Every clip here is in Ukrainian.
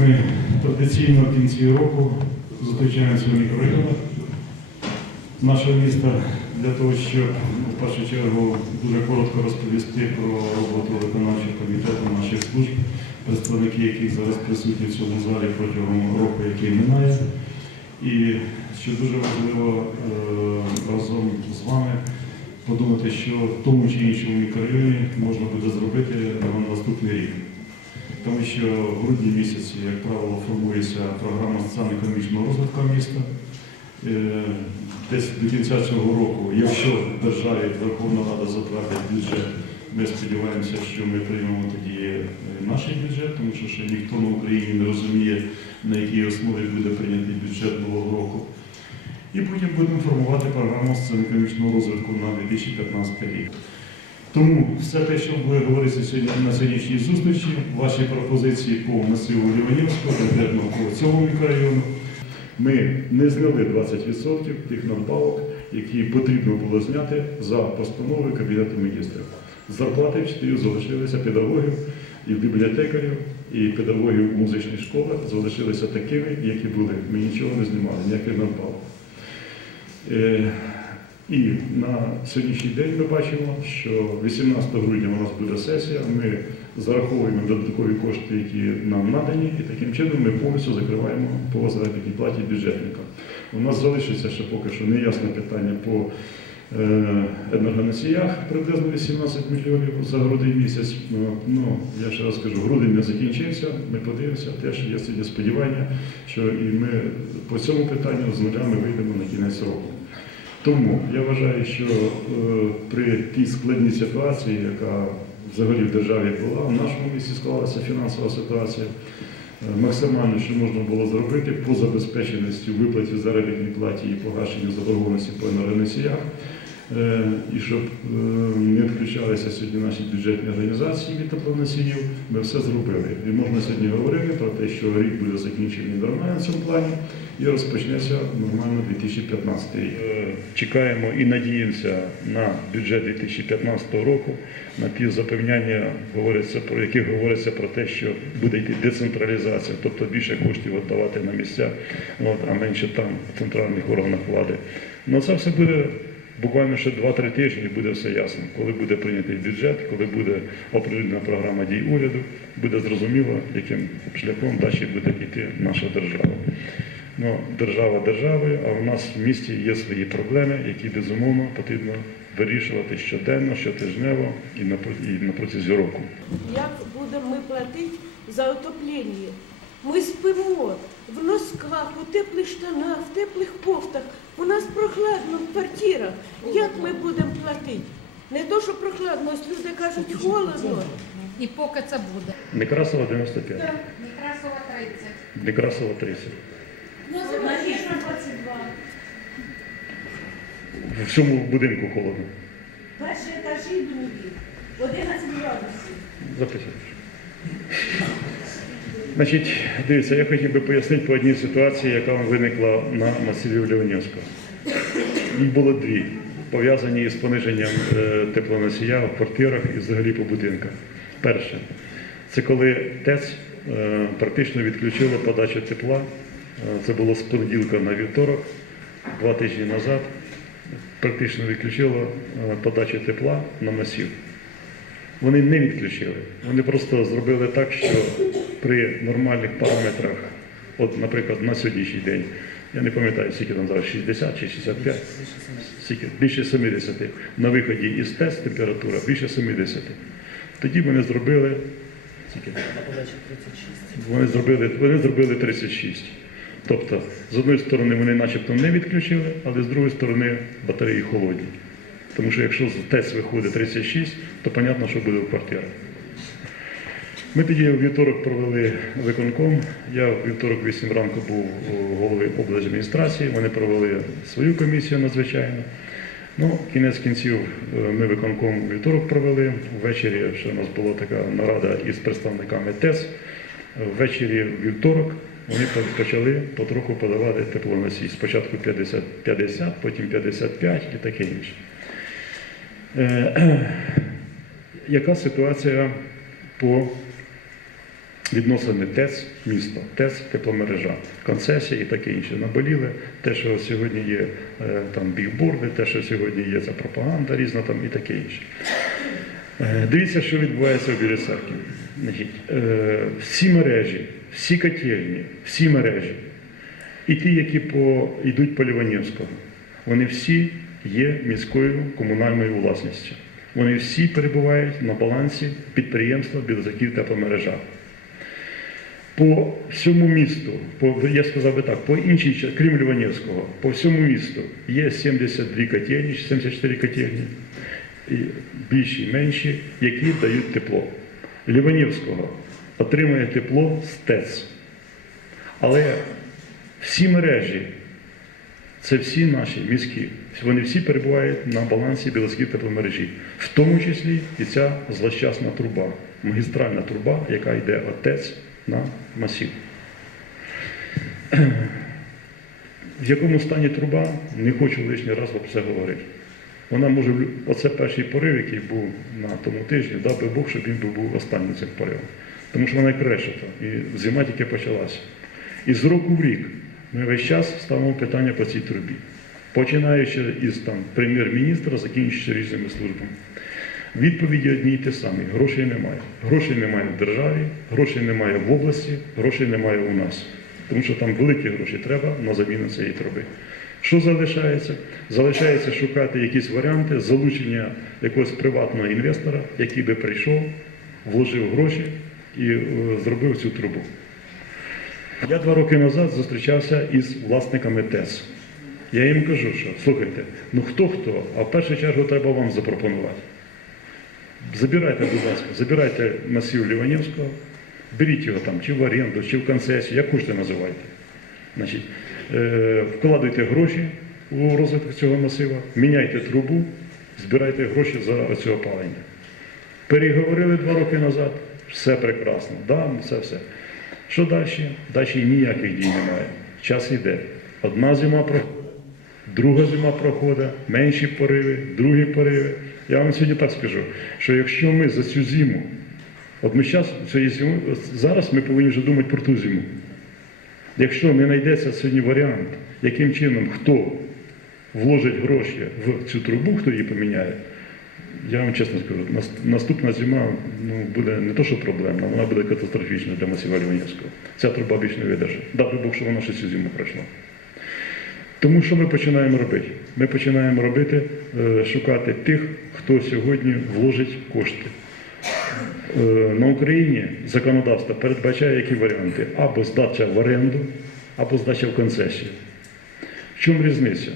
Ми традиційно в кінці року зустрічаємося в мікрорайонах нашого міста для того, щоб в першу чергу дуже коротко розповісти про роботу виконавчого комітету наших служб, представники яких зараз присутні в цьому залі протягом року, який минає. І що дуже важливо е, разом з вами подумати, що в тому чи іншому мікрорайоні можна буде зробити на наступний рік. Тому що в грудні місяці, як правило, формується програма соціально-економічного розвитку міста. Е, Десь до кінця цього року, якщо в державі Верховна Рада затвердить бюджет, ми сподіваємося, що ми приймемо тоді е, наш бюджет, тому що ще ніхто на Україні не розуміє, на якій основі буде прийнятий бюджет нового року. І потім будемо формувати програму соціально-економічного розвитку на 2015 рік. Тому все те, що буде говоритися сьогодні на сьогоднішній зустрічі, ваші пропозиції по масиву Ліванівського, по цьому мікрорайону. Ми не зняли 20% тих надбавок, які потрібно було зняти за постановою Кабінету міністрів. Зарплати вчителів залишилися педагогів і бібліотекарів, і педагогів у музичних школах залишилися такими, які були. Ми нічого не знімали, ніяких надбавок. Е, І на сьогоднішній день ми бачимо, що 18 грудня у нас буде сесія. Ми зараховуємо додаткові кошти, які нам надані, і таким чином ми повністю закриваємо по заробітній платі бюджетника. У нас залишиться ще поки що неясне питання по е, енергоносіях, приблизно 18 мільйонів за грудень місяць. Ну, Ну, я ще раз кажу, грудень не закінчився. Ми подивимося, теж є сподівання, що і ми по цьому питанню з нулями вийдемо на кінець року. Тому я вважаю, що е, при тій складній ситуації, яка взагалі в державі була, в нашому місті склалася фінансова ситуація, е, максимально, що можна було зробити по забезпеченості виплаті заробітній платі і погашенню заборгованості по енергоносіях, і щоб е, не включалися сьогодні наші бюджетні організації від теплоносіїв, ми все зробили. І можна сьогодні говорити про те, що рік буде закінчений нормально в цьому плані і розпочнеться нормально 2015 рік. Е, Чекаємо і надіємося на бюджет 2015 року, на ті говориться про яких говориться про те, що буде йти децентралізація, тобто більше коштів віддавати на місця, а менше там в центральних органах влади. Ну це все буде. Буквально ще 2-3 тижні буде все ясно. Коли буде прийнятий бюджет, коли буде оприлюднена програма дій уряду, буде зрозуміло, яким шляхом далі буде йти наша держава. Ну, держава державою, а в нас в місті є свої проблеми, які безумовно потрібно вирішувати щоденно, щотижнево і на, протязі року. Як будемо ми платити за отоплення? Ми спимо в носках, у теплих штанах, в теплих кофтах. У нас прохладно в квартирах. Як ми будемо платити? Не то, що прохладно, ось люди кажуть, холодно. І поки це буде. Некрасова 95, Некрасова 30. Некрасова 30. Ну, Маріжна 22. В всьому будинку холодно. Перші етажі другі. 11 градусів. Записуйте. Значить, дивіться, я хотів би пояснити по одній ситуації, яка виникла на масиві Леонівського. Їх було дві, пов'язані з пониженням е, теплоносія в квартирах і взагалі по будинках. Перше, це коли ТЕЦ е, практично відключило подачу тепла. Е, Це було з понеділка на вівторок, два тижні назад. Практично відключило подачу тепла на масів. Вони не відключили. Вони просто зробили так, що при нормальних параметрах, от, наприклад, на сьогоднішній день, я не пам'ятаю, скільки там зараз, 60 чи 65, скільки, більше 70. На виході із тест температура більше 70. Тоді вони зробили? Вони зробили, вони зробили 36. Тобто, з одної сторони, вони начебто не відключили, але з другої сторони батареї холодні. Тому що якщо з виходить 36, то зрозуміло, що буде в квартирах. Ми тоді у вівторок провели виконком. Я в вівторок 8 ранку був у голови облдержадміністрації. Вони провели свою комісію надзвичайно. Ну, кінець кінців е, ми виконком у вівторок провели. Ввечері ще у нас була така нарада із представниками ТЕС. Ввечері вівторок вони почали потроху подавати теплоносій. Спочатку 50, 50, потім 55 і таке інше. Е, Яка ситуація по відносини ТЕЦ, місто, ТЕЦ, тепломережа, концесія і таке інше. Наболіли те, що сьогодні є е, там бігборди, те, що сьогодні є ця пропаганда різна там і таке інше. Е, Дивіться, що відбувається в Білій церкві. Значить, е, всі мережі, всі котельні, всі мережі, і ті, які по, йдуть по Ліванівського, вони всі є міською комунальною власністю. Вони всі перебувають на балансі підприємства Білозаків тепломережа. По всьому місту, по, я сказав би так, по іншій, крім Ліванівського, по всьому місту є 72 котельні, 74 котельні, і більші, менші, які дають тепло. Ліванівського отримує тепло з ТЕЦ. Але всі мережі, це всі наші міські, вони всі перебувають на балансі білоцьких тепломережі, в тому числі і ця злощасна труба, магістральна труба, яка йде ТЕЦ на масів. В якому стані труба, не хочу лишній раз про це говорити. Вона може, оце перший порив, який був на тому тижні, дав би Бог, щоб він би був останнім цим поривом. Тому що вона крешета, і зима тільки почалася. І з року в рік ми весь час ставимо питання по цій трубі. Починаючи із там, прем'єр-міністра, закінчуючи різними службами. Відповіді одні й ті самі. Грошей немає. Грошей немає в державі, грошей немає в області, грошей немає у нас. Тому що там великі гроші треба на заміну цієї труби. Що залишається? Залишається шукати якісь варіанти залучення якогось приватного інвестора, який би прийшов, вложив гроші і е, зробив цю трубу. Я два роки назад зустрічався із власниками ТЕС. Я їм кажу, що слухайте, ну хто хто, а в першу чергу треба вам запропонувати. Забирайте, будь ласка, забирайте масив Ліванівського, беріть його там чи в оренду, чи в концесію, як хочете називайте. Значить, е, вкладуйте гроші у розвиток цього масива, міняйте трубу, збирайте гроші за цього опалення. Переговорили два роки назад, все прекрасно, да, все все. Що далі? Далі ніяких дій немає. Час йде. Одна зима проходить, друга зима проходить, менші пориви, другі пориви. Я вам сьогодні так скажу, що якщо ми за цю зиму, от ми зараз, цієї зими, зараз ми повинні вже думати про ту зиму. Якщо не знайдеться сьогодні варіант, яким чином хто вложить гроші в цю трубу, хто її поміняє, я вам чесно скажу, наступна зима ну, буде не то, що проблемна, вона буде катастрофічна для масива Ліванівського. Ця труба більш не видержить. Дай Бог, що вона ще цю зиму пройшла. Тому що ми починаємо робити? Ми починаємо робити, е, шукати тих, хто сьогодні вложить кошти. Е, На Україні законодавство передбачає які варіанти? Або здача в оренду, або здача в концесію. В чому різниця?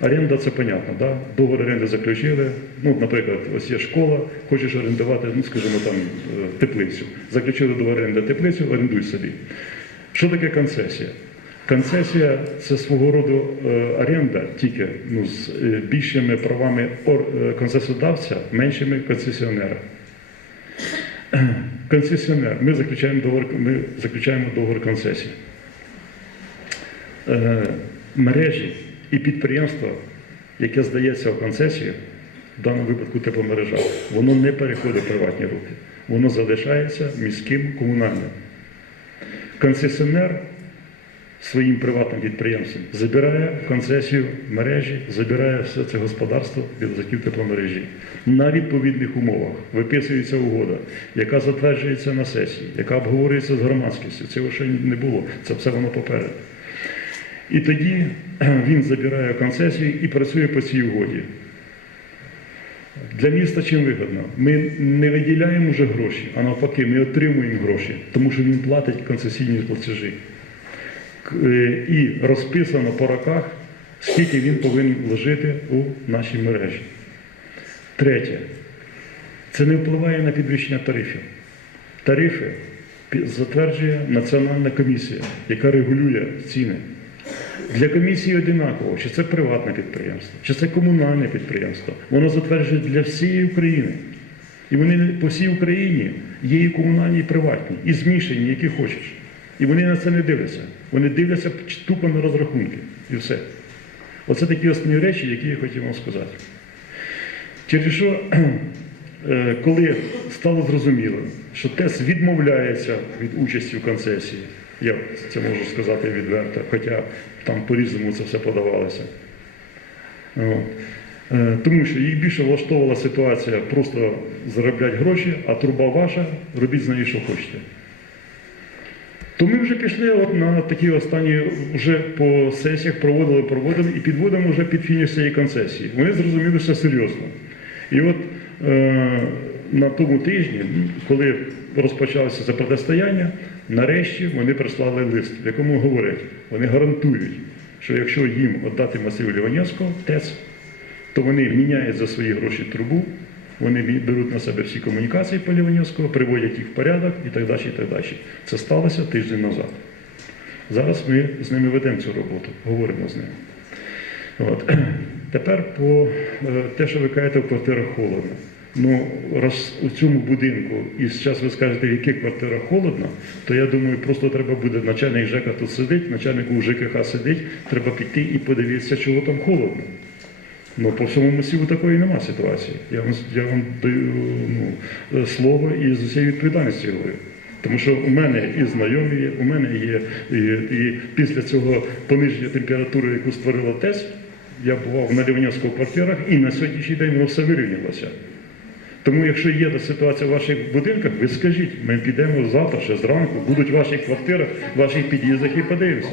Оренда це понятно, да? договор оренди заключили. Ну, наприклад, ось є школа, хочеш орендувати, ну скажімо там, е, теплицю. Заключили договор оренди теплицю, орендуй собі. Що таке концесія? Концесія це свого роду е, оренда тільки ну, з е, більшими правами е, концесіодавця, меншими концесіонера. Концесіонер. Ми заключаємо договор, ми заключаємо договор концесії. Мережі і підприємства, яке здається в концесію, в даному випадку тепломережа, воно не переходить в приватні руки. Воно залишається міським комунальним. Концесіонер своїм приватним підприємством забирає в концесію мережі, забирає все це господарство білозаків тепломережі. На відповідних умовах виписується угода, яка затверджується на сесії, яка обговорюється з громадськістю. Цього ще не було, це все воно попереду. І тоді він забирає концесію і працює по цій угоді. Для міста чим вигодно? Ми не виділяємо вже гроші, а навпаки, ми отримуємо гроші, тому що він платить концесійні платежі. Е, І розписано по роках, скільки він повинен вложити у наші мережі. Третє. Це не впливає на підвищення тарифів. Тарифи затверджує Національна комісія, яка регулює ціни. Для комісії одинаково, чи це приватне підприємство, чи це комунальне підприємство. Воно затверджує для всієї України. І вони по всій Україні є і комунальні, і приватні, і змішані, які хочеш. І вони на це не дивляться. Вони дивляться тупо на розрахунки. І все. Оце такі основні речі, які я хотів вам сказати. Через що е, коли стало зрозуміло, що ТЕС відмовляється від участі в концесії, я це можу сказати відверто, хоча там по-різному це все подавалося. Е, Тому що їх більше влаштовувала ситуація просто заробляти гроші, а труба ваша, робіть з нею, що хочете. То ми вже пішли от на такі останні, вже по сесіях проводили, проводили і підводимо вже під фініш цієї концесії. Вони зрозуміли, що серйозно. І от е, на тому тижні, коли розпочалося це протистояння, нарешті вони прислали лист, в якому говорять, вони гарантують, що якщо їм віддати масив Ліванівського, ТЕЦ, то вони міняють за свої гроші трубу, вони беруть на себе всі комунікації по Ліванівського, приводять їх в порядок і так далі. І так далі. Це сталося тиждень назад. Зараз ми з ними ведемо цю роботу, говоримо з ними. От. Тепер по е, те, що ви кажете, в квартирах холодно. Ну, раз у цьому будинку, і зараз ви скажете, в яких квартирах холодно, то я думаю, просто треба буде начальник ЖЕКа тут сидить, начальник ЖКХ сидить, треба піти і подивитися, чого там холодно. Ну, по всьому масиву такої нема ситуації. Я вам, я вам даю ну, е, слово і з усією відповідальністю говорю. Тому що у мене і знайомі є, у мене є і, і після цього пониження температури, яку створила ТЕС, я бував на Лівнівських квартирах, і на сьогоднішній день воно все вирівнялося. Тому, якщо є та ситуація в ваших будинках, ви скажіть, ми підемо завтра, ще зранку, будуть в ваших квартирах, в ваших під'їздах і подивимося.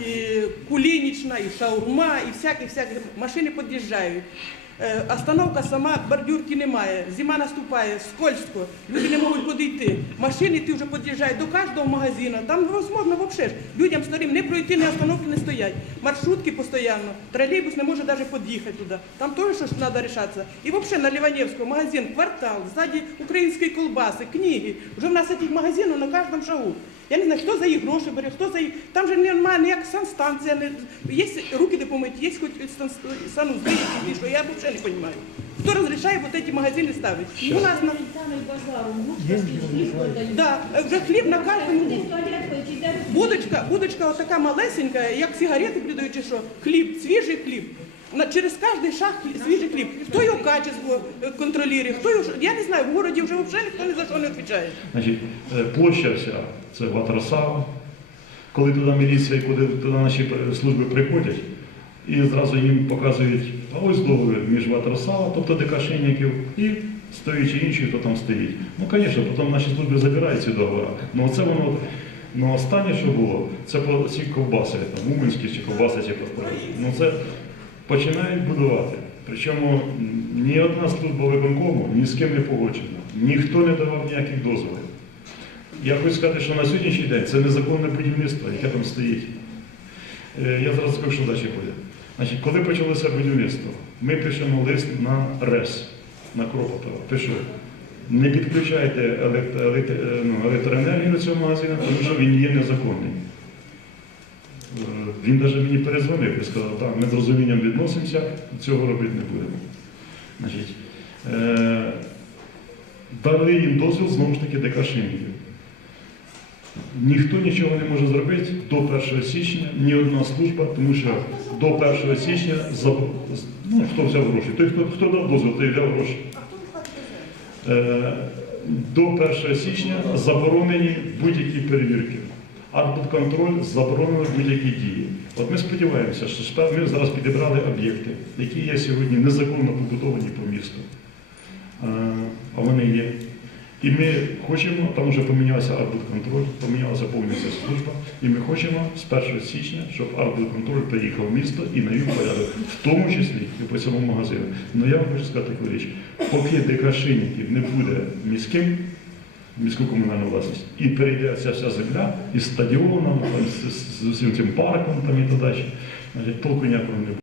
І кулінічна, і шаурма, і всякі-всякі машини під'їжджають. Е, Остановка сама, бордюрки немає, зима наступає, скользко, люди не можуть підійти. Машини ти вже під'їжджають до кожного магазину, там невозможно взагалі. Людям старим не пройти, ні остановки не стоять. Маршрутки постійно, тролейбус не може навіть під'їхати туди. Там теж щось треба рішатися. І взагалі на Ліванівському магазин, квартал, ззаді української колбаси, книги. Вже в нас цих магазинів на кожному шагу. Я не знаю, хто за їх гроші бере, хто за їх. Там же немає ніяк санстанція, не... є руки де помити, є хоч сан- санузли, що я взагалі не розумію. Хто розрішає вот ці магазини ставити? У нас на... Да, вже хліб на кожному. Будочка, будочка отака малесенька, як сигарети продають, чи що, хліб, свіжий хліб. Через кожний шаг свіжий хліб. Хто його качество е, контролює, хто його, я не знаю, в городі вже взагалі ніхто ні за що не відповідає. Значить, е, площа вся це Ватрасава. Коли туди міліція, коли туди наші служби приходять, і зразу їм показують, а ось договір між Ватрасава, тобто Декашенників, і стоячи інші, хто там стоїть. Ну, звісно, потім наші служби забирають ці договори. Ну, це воно. Ну, останнє, що було, це ці ковбаси, там, уманські чи ковбаси, чи ну, це починають будувати. Причому ні одна служба виконкому ні з ким не погоджена. Ніхто не давав ніяких дозволів. Я хочу сказати, що на сьогоднішній день це незаконне будівництво, яке там стоїть. Е, Я зараз скажу, що далі буде. Значить, коли почалося будівництво, ми пишемо лист на РЕС, на Кропотова. Пишу, не підключайте е, ну, електроенергію до цього магазину, тому що він є незаконний. Е, Він навіть мені перезвонив і сказав, так, ми з розумінням відносимося, цього робити не будемо. Значить, е, дали їм дозвіл знову ж таки Декашенків. Ніхто нічого не може зробити до 1 січня, ні одна служба, тому що до 1 січня ну, хто взяв гроші, той, хто, хто дав дозвіл, той взяв гроші. Е, До 1 січня заборонені будь-які перевірки. Арбудконтроль заборонено будь-які дії. От ми сподіваємося, що ми зараз підібрали об'єкти, які є сьогодні незаконно побудовані по місту. Е, А вони є. І ми хочемо, там вже помінявся арбудконтроль, помінялася повністю служба, і ми хочемо з 1 січня, щоб арбудконтроль приїхав в місто і навів порядок, в тому числі і по цьому магазину. Ну я вам хочу сказати таку річ, поки Декашинників не буде міським, міську комунальну власність, і перейде ця вся земля із стадіоном, там, з, з, з усім цим парком там, і так далі, толку ніякого не буде.